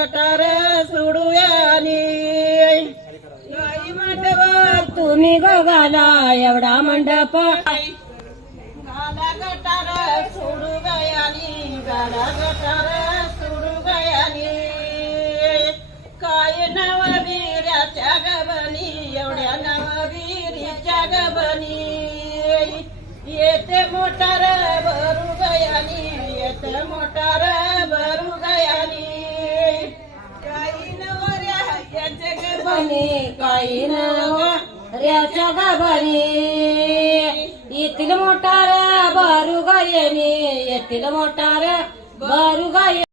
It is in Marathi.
गटार सोडूयानी गाई मंडप तुम्ही गगाला एवढा मंडप. गाला गटार सोडू गयानी गाला गटार सोडू गयानी काय नववीर्याच्या गबनी एवढ्या नववीरीच्या गबनी. याच्या गबनी काही नवऱ्याच्या गबनी येथील मोटार भरू गयानी येथील मोटार भरू गया